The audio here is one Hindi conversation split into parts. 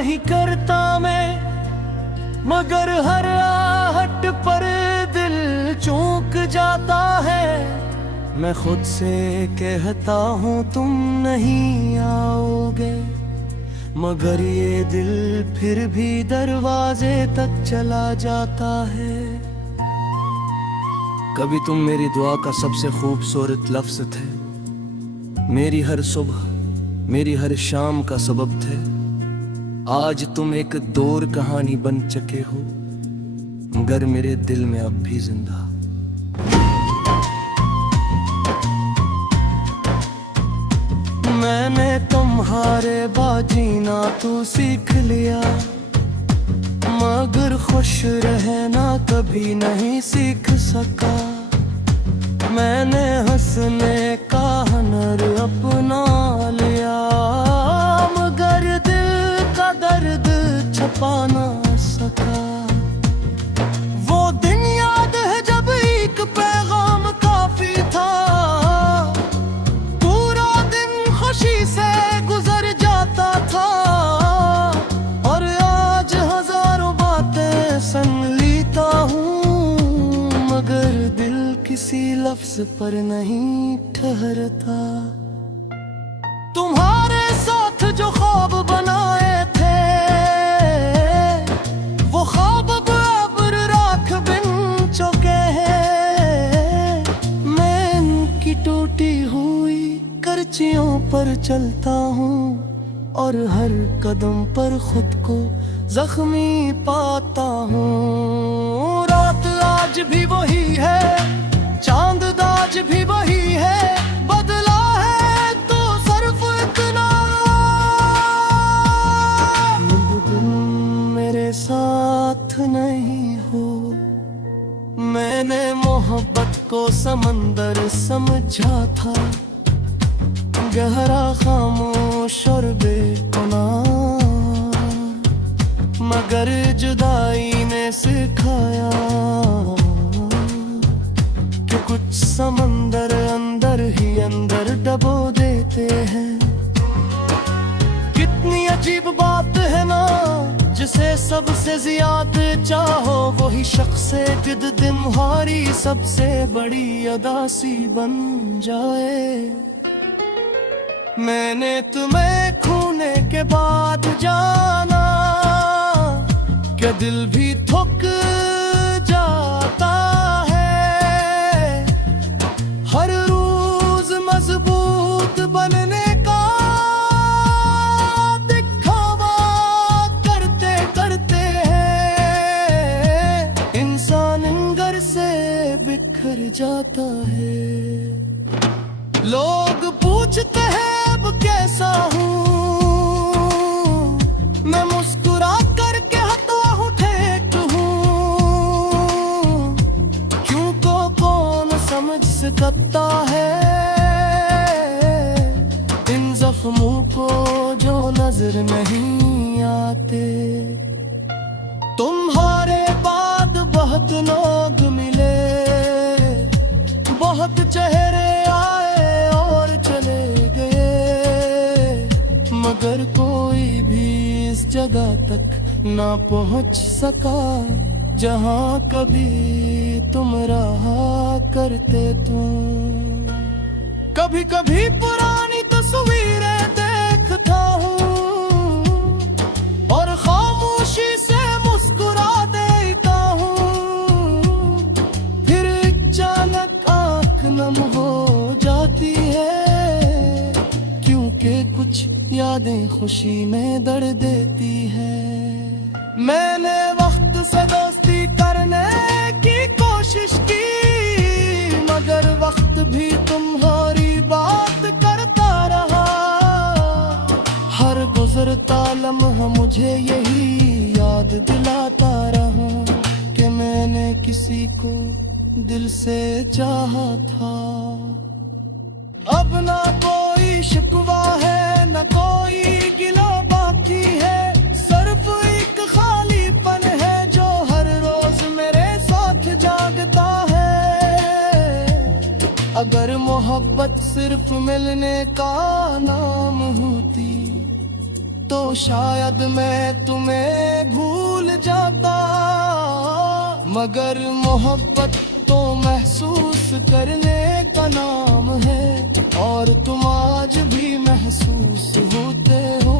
नहीं करता मैं, मगर हर आहट पर दिल चूक जाता है। मैं खुद से कहता हूँ तुम नहीं आओगे, मगर ये दिल फिर भी दरवाजे तक चला जाता है। कभी तुम मेरी दुआ का सबसे खूबसूरत लफ्ज़ थे, मेरी हर सुबह मेरी हर शाम का सबब थे। आज तुम एक दूर कहानी बन चुके हो, मगर मेरे दिल में अब भी जिंदा। मैंने तुम्हारे बाजीना तो सीख लिया, मगर खुश रहना कभी नहीं सीख सका। मैंने हंसने का हुनर अपना लिया, मगर दिल का दर्द छुपा ना सका। वो दिन याद है जब एक पैगाम काफी था, पूरा दिन खुशी से गुजर जाता था। और आज हजारों बातें सुन लेता हूँ, मगर दिल किसी लफ्ज पर नहीं ठहरता। तुम्हारे साथ जो ख्वाब बनाए थे, वो ख्वाब अब राख बिन चुके हैं। मैं इनकी टूटी हुई करचियों पर चलता हूँ, और हर कदम पर खुद को जख्मी पाता हूँ। रात आज भी वही है, चांद आज भी वही है, बदला है तो सिर्फ इतना। तुम मेरे साथ नहीं हो। मैंने मोहब्बत को समंदर समझा था, गहरा खामोश और बेगुनाह, मगर जुदाई ने सिखाया कि कुछ समंदर अंदर ही अंदर डबो देते हैं। कितनी अजीब बात है ना, जिसे सबसे ज्यादा चाहो वही शख्स जिद तुम्हारी सबसे बड़ी अदासी बन जाए। मैंने तुम्हें खोने के बाद जाना, क्या दिल भी थक जाता है। हर रोज मजबूत बनने का दिखावा करते करते हैं, इंसान घर से बिखर जाता है। लोग पूछते हैं अब कैसा हूँ, मैं मुस्कुरा करके हंसता हूँ, ठीक हूँ। क्यों को कौन समझ सकता है इन जख्मों को जो नजर नहीं आते। तुम्हारे बाद बहुत लोग मिले, बहुत चेहरे आए और चले गए, मगर कोई भी इस जगह तक ना पहुंच सका जहां कभी तुम रहा करते तुम। कभी कभी पुरानी तस्वीरें देखता हूँ, और खामोशी से मुस्कुरा देता हूँ। फिर अचानक आँख नम हो जाती है, क्योंकि कुछ यादें खुशी में दर्द देती है। मैंने वक्त से दोस्ती करने की कोशिश की, मगर वक्त भी तुम्हारी बात करता रहा। हर गुजरता लम्हा मुझे यही याद दिलाता रहा कि मैंने किसी को दिल से चाहा था। अब ना कोई शिकवा है, ना कोई गिला बाकी है, सिर्फ एक खालीपन है जो हर रोज मेरे साथ जागता है। अगर मोहब्बत सिर्फ मिलने का नाम होती तो शायद मैं तुम्हें भूल जाता, मगर मोहब्बत तो महसूस करने का नाम है, और तुम आज भी महसूस होते हो।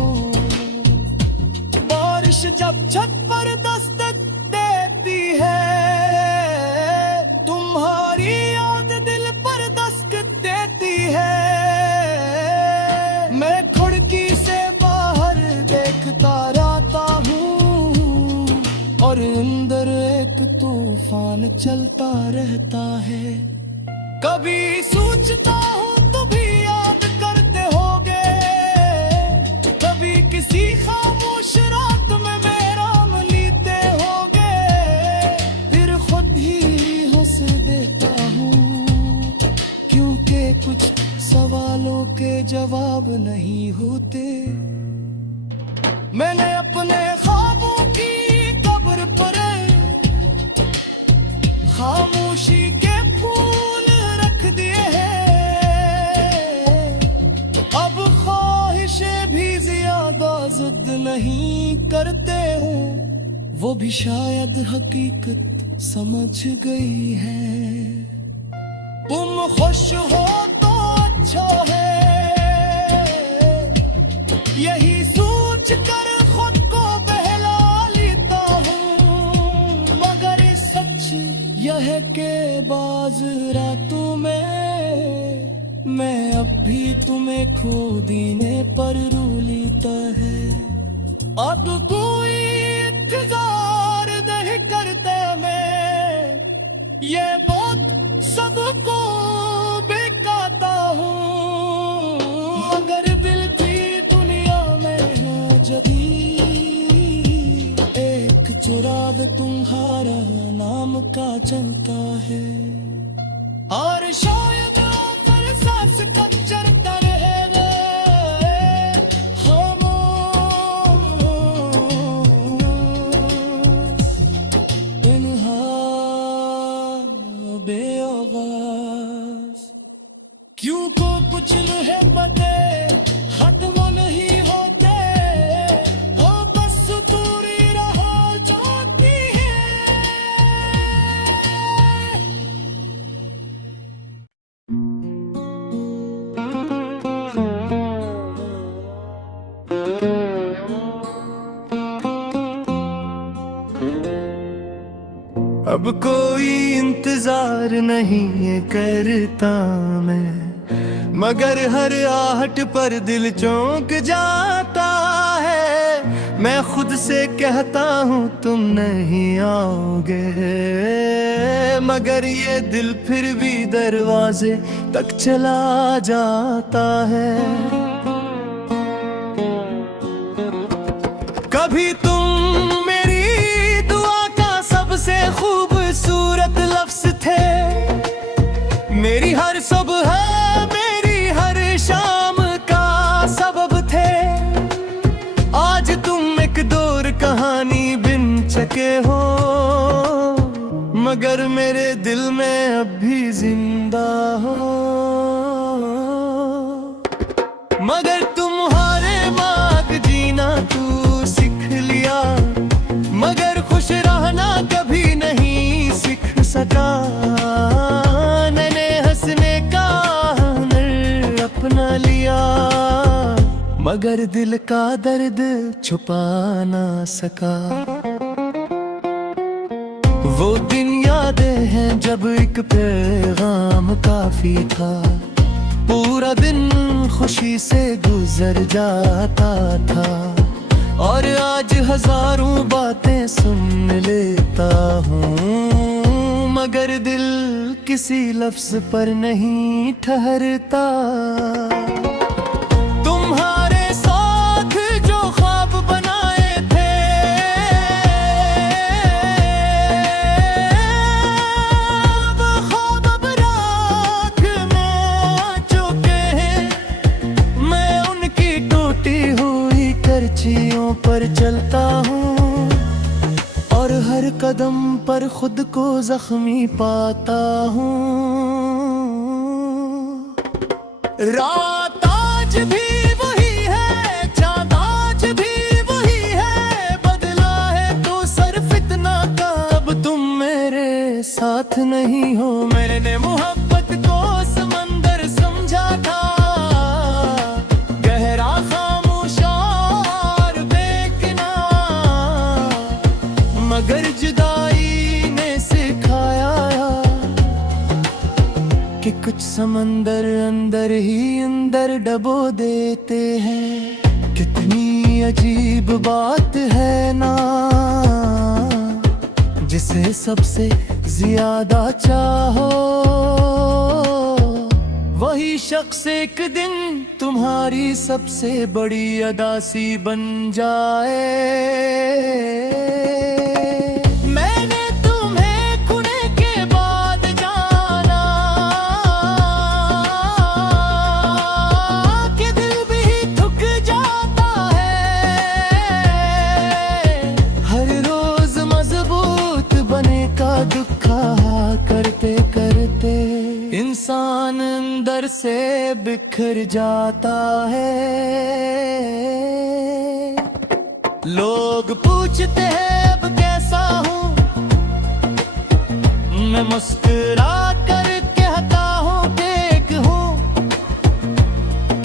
बारिश जब छत पर दस्तक देती है, तुम्हारी याद दिल पर दस्तक देती है। मैं खिड़की से बाहर देखता रहता हूँ, और अंदर एक तूफान चलता रहता है। कभी सोचता हूँ तुम भी याद करते होगे, कभी किसी खामोश रात में मेरा मिलते होगे, फिर खुद ही हंस देता हूँ, क्योंकि कुछ सवालों के जवाब नहीं होते। मैंने अपने ख्वाबों की कब्र पर खामोशी के फूल रख दिए हैं। अब ख्वाहिशें भी ज्यादा जिद नहीं करते हो, वो भी शायद हकीकत समझ गई है। तुम खुश हो तो अच्छा है, यही सोच कर खुद को बहला लेता हूँ, मगर सच यह है कि बाज़ रातों में मैं अब भी तुम्हें खो देने पर रो लेता है। अब कोई इंतजार नहीं करता मैं, ये बहुत सबको बेकाता हूँ, मगर दिल की दुनिया में है जभी एक चुराग तुम्हारा नाम का चलता है। और शायद आखिर सांस कचरता रहे खामोश तन्हा बेआवाज़, क्यों को कुछ है पते खत्म नहीं होते, वो बस दूरी रहा जाती है। अब कोई इंतजार नहीं करता मैं, मगर हर आहट पर दिल चौंक जाता है। मैं खुद से कहता हूँ तुम नहीं आओगे, मगर ये दिल फिर भी दरवाजे तक चला जाता है। कभी तुम मेरी दुआ का सबसे खूबसूरत लफ्ज थे, मेरी हर सुबह मेरी हर शाम का सबब थे। आज तुम एक दूर कहानी बिन सके हो, मगर मेरे दिल में अब भी जिंदा हो। मगर तुम्हारे बाद जीना तू सीख लिया, मगर खुश रहना कभी नहीं सीख सका। मैंने हंसने का हुनर अपना लिया, मगर दिल का दर्द छुपा ना सका। वो दिन यादें हैं जब एक पैगाम काफी था, पूरा दिन खुशी से गुजर जाता था। और आज हजारों बातें सुन लेता हूँ, मगर दिल किसी लफ्ज पर नहीं ठहरता। तुम्हारे साथ जो ख्वाब बनाए थे, वो ख्वाब अब राख में आ चुके हैं। मैं उनकी टूटी हुई करचियों पर चलता हूँ, और हर कदम पर खुद को जख्मी पाता हूँ। रात आज भी वही है, चाँद आज भी नहीं हो। मैंने मोहब्बत को समंदर समझा था, गहरा खामोश और बेकिनार, मगर जुदाई ने सिखाया कि कुछ समंदर अंदर ही अंदर डबो देते हैं। कितनी अजीब बात है ना, जिसे सबसे ज्यादा चाहो वही शख्स एक दिन तुम्हारी सबसे बड़ी अदासी बन जाए। मैंने तुम्हें खुने के बाद जाना कि दिल भी थक जाता है। हर रोज मजबूत बने का दुखा करते करते इंसान अंदर से बिखर जाता है। लोग पूछते हैं अब कैसा हूँ, मैं मुस्कुरा कर कहता हूँ ठीक हूँ,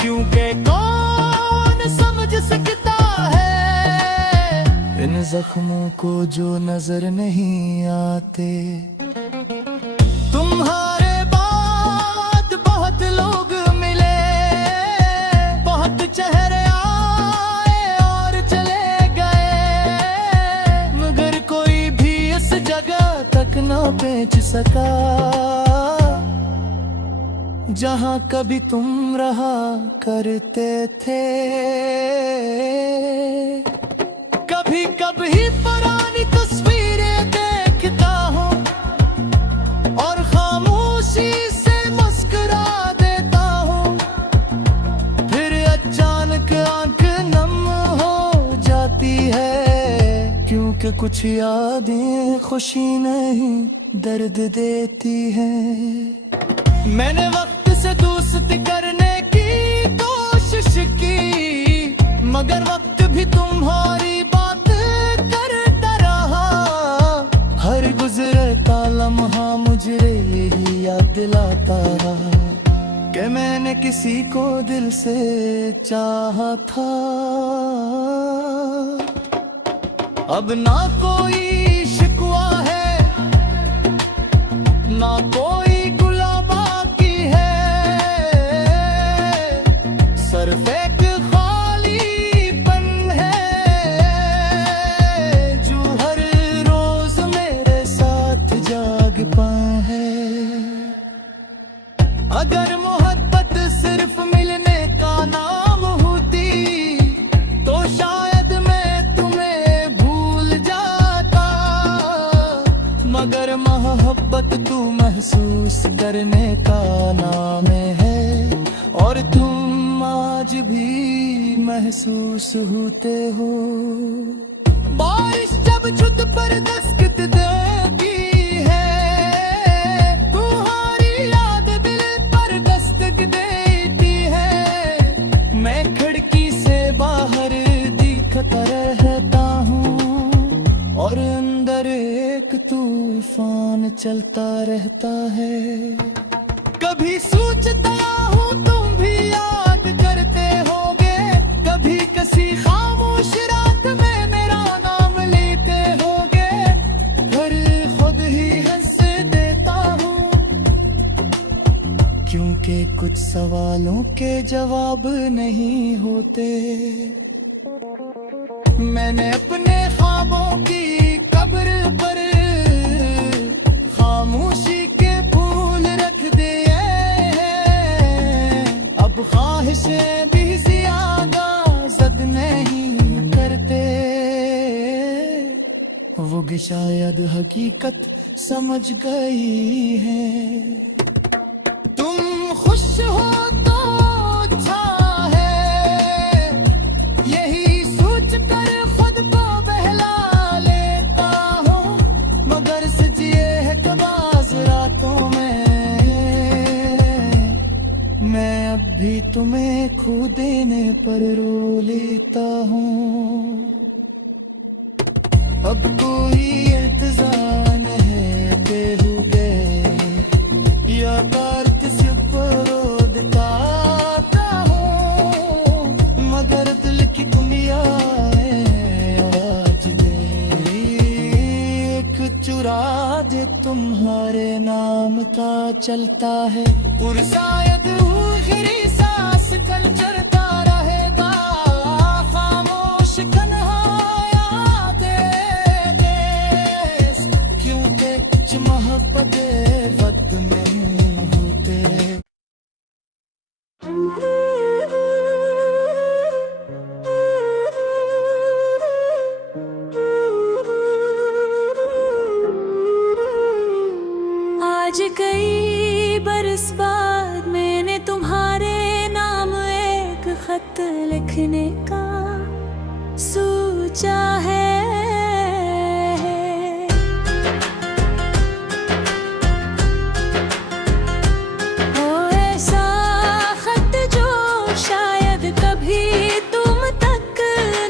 क्योंकि कौन समझ सकता है इन जख्मों को जो नजर नहीं आते। तुम्हारे बाद बहुत लोग मिले, बहुत चेहरे आए और चले गए, मगर कोई भी इस जगह तक न पहुंच सका जहां कभी तुम रहा करते थे। कभी कभी पुरानी तस्वीरें देखता हूँ और खामोशी से मुस्कुरा देता हूँ, फिर अचानक आंख नम हो जाती है, क्योंकि कुछ यादें खुशी नहीं दर्द देती हैं। मैंने वक्त से दोस्ती करने की कोशिश की, मगर वक्त भी तुम्हारी बात करता रहा। हर गुजरता लम्हा मुझे यही याद दिलाता रहा कि मैंने किसी को दिल से चाहा था। अब ना कोई शिकवा है, ना कोई गुला बाकी है, सिर्फ एक खालीपन है जो हर रोज मेरे साथ जागता है। अगर मोहब्बत सिर्फ मिलने का नाम होती तो शायद मैं तुम्हें भूल जाता, मगर मोहब्बत तू महसूस करने का नाम है और तुम आज भी महसूस होते हो। बारिश जब छत पर दस्तक देती है, तुम्हारी याद दिल पर दस्तक देती है। मैं खिड़की से बाहर दिखता रहता हूँ और अंदर एक तूफान चलता रहता है। कभी सोचता हूँ तुम भी याद करते होगे, कभी किसी खामोश रात में मेरा नाम लेते होगे, फिर खुद ही हंस देता हूँ, क्योंकि कुछ सवालों के जवाब नहीं होते। मैंने अपने ख्वाबों की कब्र पर खामोशी के फूल रख दिए हैं, अब ख्वाहिशें भी ज्यादा जद नहीं करते। वो भी शायद हकीकत समझ गई है। तुम खुश हो तो अच्छा है, यही सोच कर खुद को बहला लेता हूँ, मगर सजिए है कबाज रातों में मैं अब भी तुम्हें खो देने पर रो लेता हूँ। अब कोई इंतजार है के हो गए करते सिर्फ दिखाता हूँ, मगर दिल की दुनिया आज दे एक चुरा दे तुम्हारे नाम का चलता है। और शायद आखिरी सांस कल चलता रहेगा, खामोश कन्हैया देश, क्योंकि कुछ मोहब्बत वक्त में होते। आज कई बरस बाद मैंने तुम्हारे नाम एक खत लिखने का सोचा है। ओ ऐसा खत जो शायद कभी तुम तक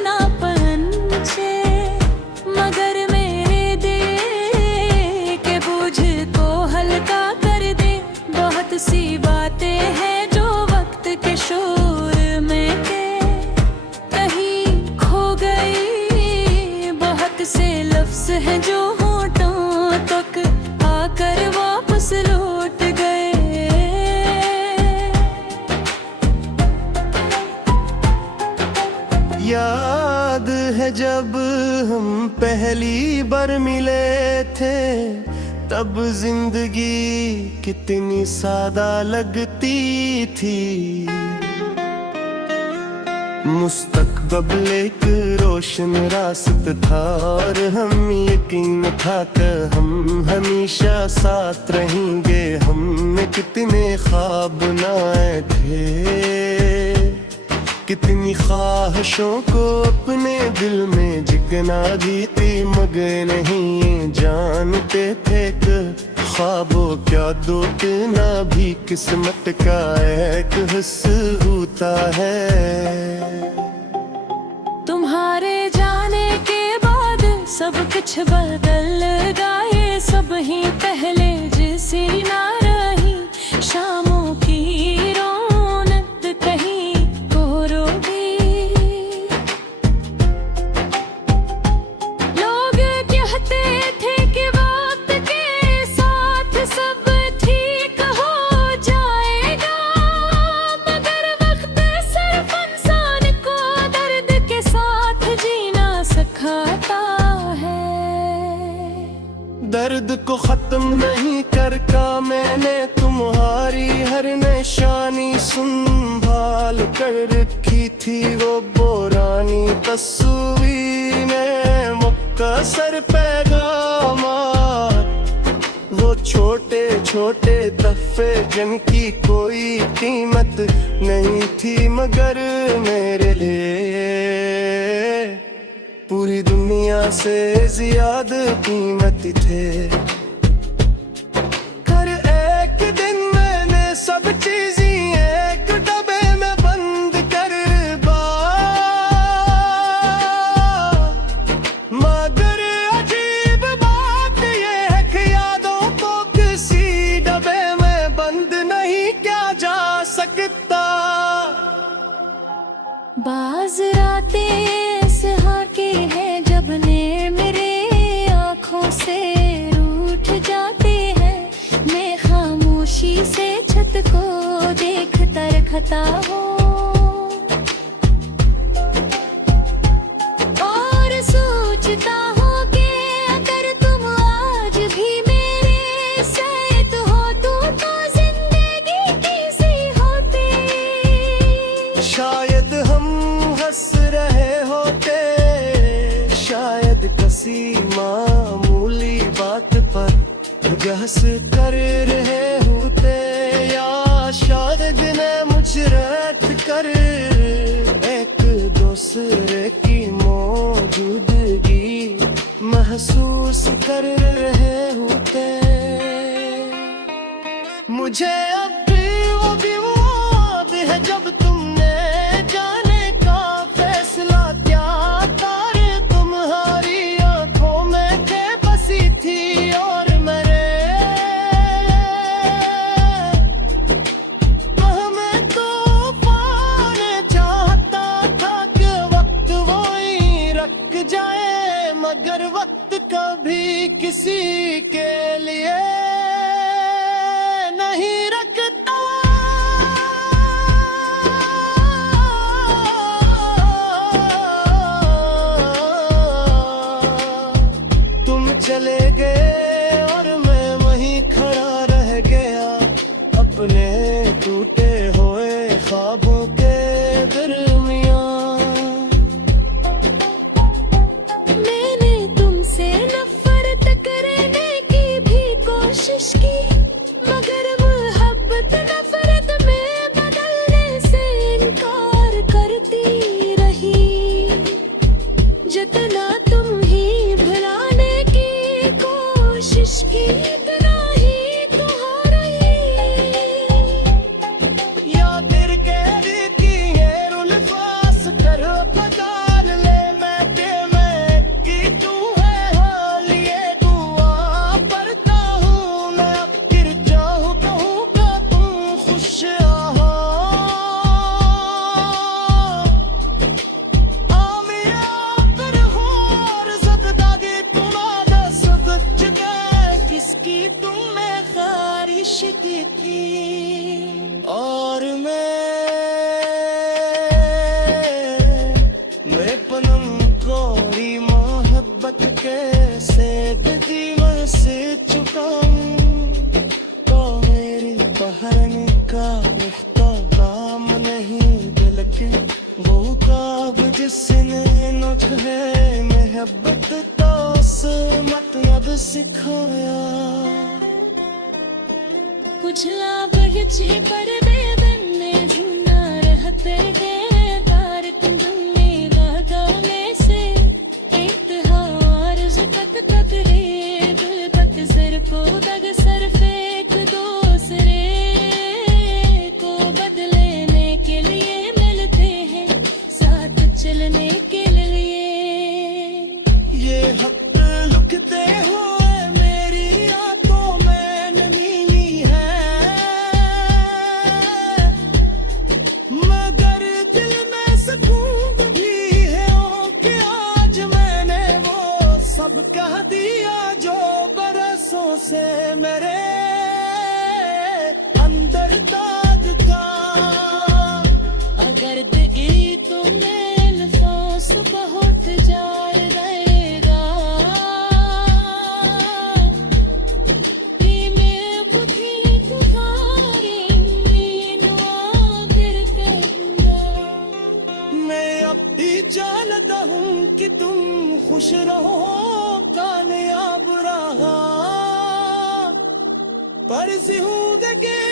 ना पहुंचे, मगर मेरे दिल के बोझ को हल्का कर दे। बहुत सी बातें हैं जो वक्त के शोर में के कहीं खो गई, बहुत से लफ्ज हैं जो होठों तक आकर वापस लौट गए। याद है जब हम पहली बार मिले थे, तब जिंदगी कितनी सादा लगती थी। मुस्तकबिल एक रोशन रास्त था और हम यकीन था कि हम हमेशा साथ रहेंगे। हमने कितने ख्वाब बनाए थे, कितनी ख्वाहिशों को अपने दिल में जगना दी थी, मगर नहीं जानते थे कि ख्वाबों क्या टूटना भी किस्मत का एक हिस्सा होता है। तुम्हारे जाने के बाद सब कुछ बदल गए, सब ही पहले जैसी ना रही। शामों की रौनक कहीं और होगी। लोग कहते थे कि वक्त के साथ सब ठीक हो जाएगा, मगर वक्त सिर्फ इंसान को दर्द के साथ जीना सिखाता है। दर्द को खत्म नहीं कर का मैंने तुम्हारी हर निशानी संभाल कर रखी थी। वो पुरानी तस्वीरें, मुक्तसर पैगामात, वो छोटे छोटे तहफे जिनकी कोई कीमत नहीं थी, मगर मेरे लिए पूरी दुनिया से ज्यादा कीमती थे। हर एक दिन मैंने सब चीजें एक डब्बे में बंद कर मगर अजीब बात ये है कि यादों को किसी डब्बे में बंद नहीं किया जा सकता। बाज रातें सहार के हैं जब ने मेरे आँखों से रूठ जाते हैं। मैं खामोशी से छत को देखता रखता हूँ और सोचता हूँ कि अगर तुम आज भी मेरे साथ हो तो जिंदगी कैसी होती। शायद हम हंस रहे होते, शायद किसी मामूली बात पर बहस कर रहे होते, या शायद ने मुझ रट कर एक दूसरे की मौजूदगी महसूस कर रहे होते। मुझे अब भी वो याद है जब तुमने जाने का फैसला किया। तारे तुम्हारी आंखों में थे बसी थी और मेरे टूटे हुए ख्वाबों के दरमियां। मैंने तुमसे नफरत करने की भी कोशिश की, मगर मोहब्बत नफरत में बदलने से इनकार करती रही। जितना तुम ही भुलाने की कोशिश की, इतना ही तुम्हारा या दिल के की है उल्फास कर बदल ले मैं के मैं कि तू है हाल ये दुआ पढ़ता हूँ मैं फिर चाहूँ कहूँगा तुम खुश रहो। आमिया कर हो और ज़ददागे तुम्हारा सब जगह किसकी तुम्हें ख़ारिश की और मैं पनम कोरी मोहब्बत कैसे दीवार से चुकाऊं तो मेरी पहरने का रिश्ता काम नहीं दिल के वो काब जिसने नोच है मोहब्बत तो मतलब सिखाया। उजला बगीचे पर बेबने झूना रहते हैं तार तुमने लगाने से इत्तेहार ज़कत तक रे दिल तक सर को दग सर फेंक दूसरे को बदलने के लिए मिलते हैं साथ चलने के लिए। ये हक लुकते हुए मेरी आंखों में नमी है, मगर दिल में सुकून भी है कि आज मैंने वो सब कह दिया जो बरसों से मेरे अंदर दाग था। अगर दिल तुम्हें अल्फाज बहुत जार रहेगा कि मैं खुद ही तुम्हारी मीनवा गिरते हुआ। मैं अब भी जानता हूँ कि तुम खुश रहो कामयाब रहा पर जिंदगी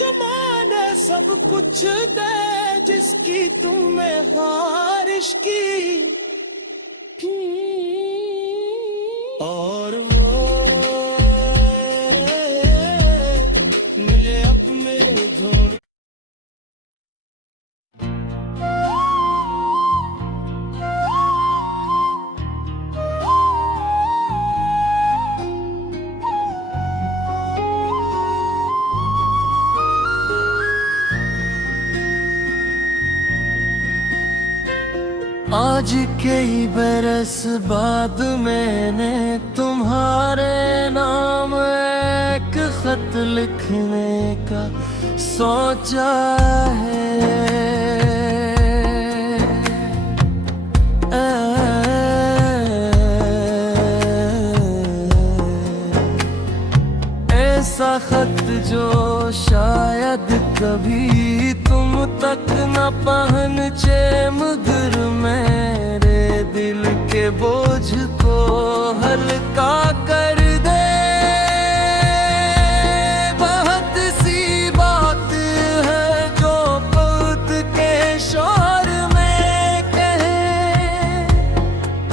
तुम्हारे सब कुछ दे जिसकी तुम्हें ख्वाहिश की और वो मुझे अपने ढूंढ। आज कई बरस बाद मैंने तुम्हारे नाम एक खत लिखने का सोचा है। ऐसा खत जो शायद कभी तुम तक न पहुंचे मगर मेरे दिल के बोझ को हल्का कर दे। बहुत सी बात है जो बहुत के शोर में कहे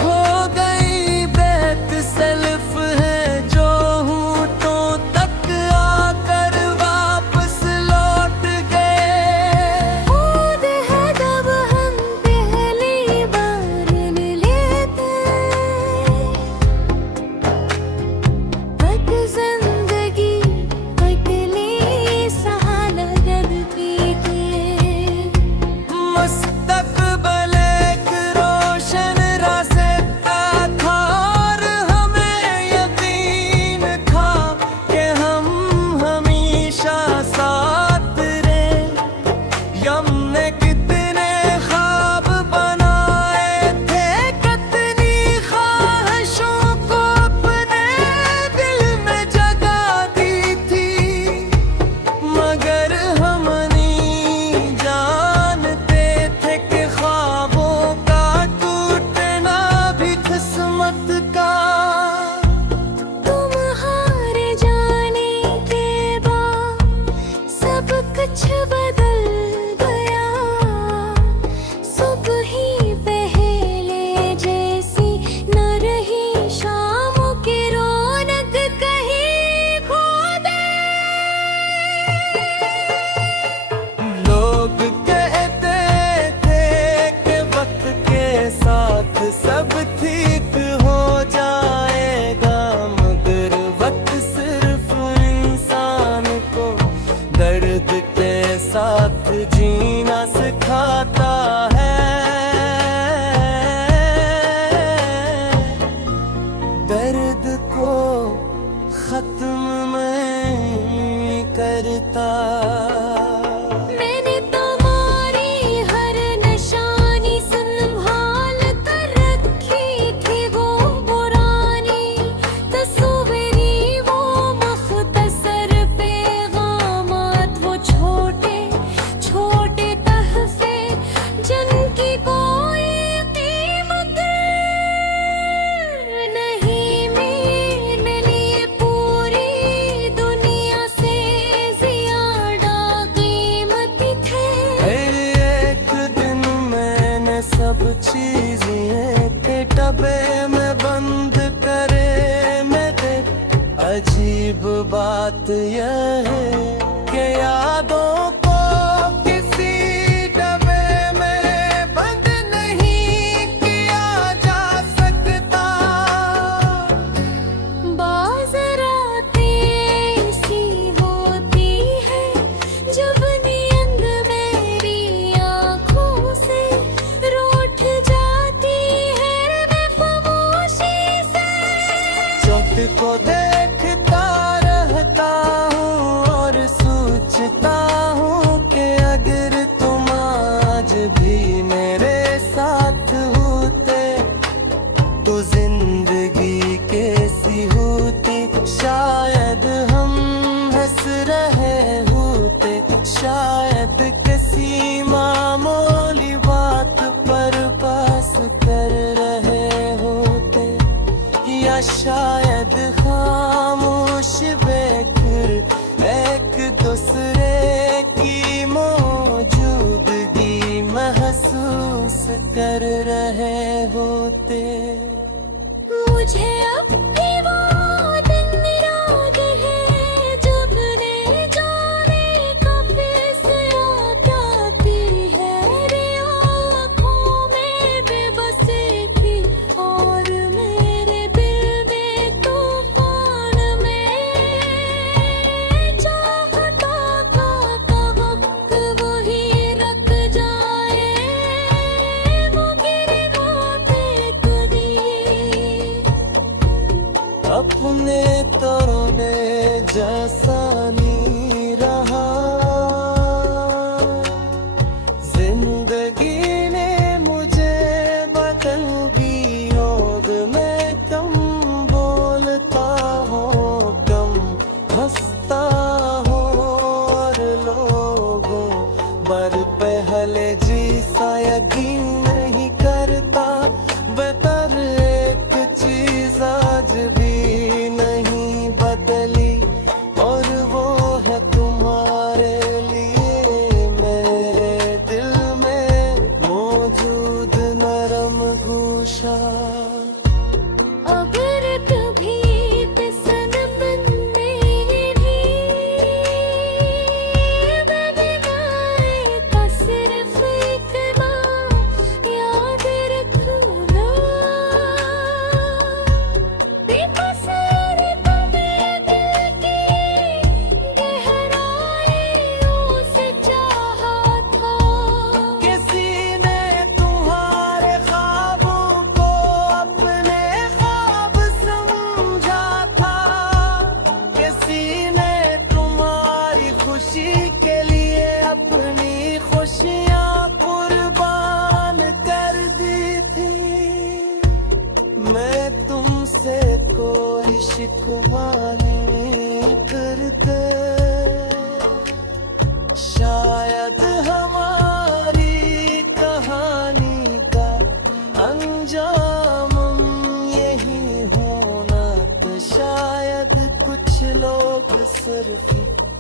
हो गई बेत सेल्फ है जो हूँ तो तक आकर वापस लौट गए। खुद है जब हम पहली बार मिले थे बदल गया, सुबह ही पहले जैसी न रही, शाम की रौनक कहीं खो गई। लोग कहते थे कि वक्त के साथ सब ठीक हो जाएगा, मगर वक्त सिर्फ इंसान को दर्द के साथ जीना सिखाता है। दर्द को खत्म नहीं करता। मैंने तुम्हारी हर निशानी संभाल कर रखी थी, वो पुरानी तस्वीरी, वो मुख्तसर पैगामात, वो छोटे छोटे तहफे जिनकी कोई कीमत नहीं। मेरे लिए पूरी दुनिया से ज्यादा कीमती थे। एक दिन मैंने सब चीजें के डब्बे में बंद करे मेरे। अजीब बात यह है कि यादों को किसी डब्बे में बंद नहीं किया जा सकता। बाज़ रातें ऐसी होती है जब नींद मेरी आँखों से रूठ जाती है, मैं खामोशी से चौक को देखता रहता हूँ और सोचता हूँ कि अगर तुम आज भी मेरे साथ होते तो जिंदगी कैसी होती। शायद हम हंस रहे होते, शायद किसी मामूली बात पर बहस कर रहे होते, या शायद खामोश बैठकर एक दूसरे की मौजूदगी महसूस कर रहे होते। मुझे अब भी वो दिन याद है जब ने जाने का फैसला क्या तेरी है आँखों में बेबसी थी, और मेरे दिल में तूफान में चाहता था का वक्त वही रख जाए, वो गिरे बातें कदी। अपने तोड़ने जैसा नहीं रहा, जिंदगी ने मुझे बदल दी। और मैं कम बोलता हूँ, कम हंसता हूँ, और लोगों पर पहले जैसा यकीन नहीं करता। बेहतर एक चीज आज भी नहीं बदली, और वो है तुम्हारे लिए मेरे दिल में मौजूद नरम गोशा। अगर कभी सनम मेरी बेबनाए का सिर्फ इतना याद रखना, बेकसूर तुम्हें दिल की गहराइयों से चाहा था। किसी ने तुम्हारे ख्वाबों को अपने ख्वाब समझा था, किसी ने तुम्हारी खुशी के लिए अपनी खुशियाँ कुर्बान कर दी थी। मैं तुमसे कोई शिकवा नहीं करते, शायद हमारी कहानी का अंजाम यही होना था। शायद कुछ लोग सिर्फ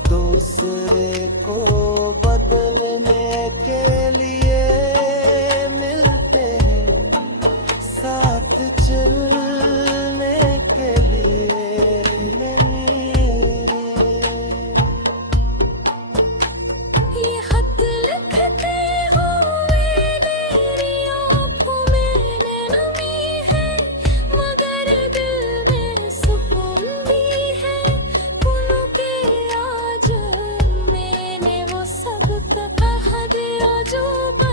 दूसरे को आरज़ू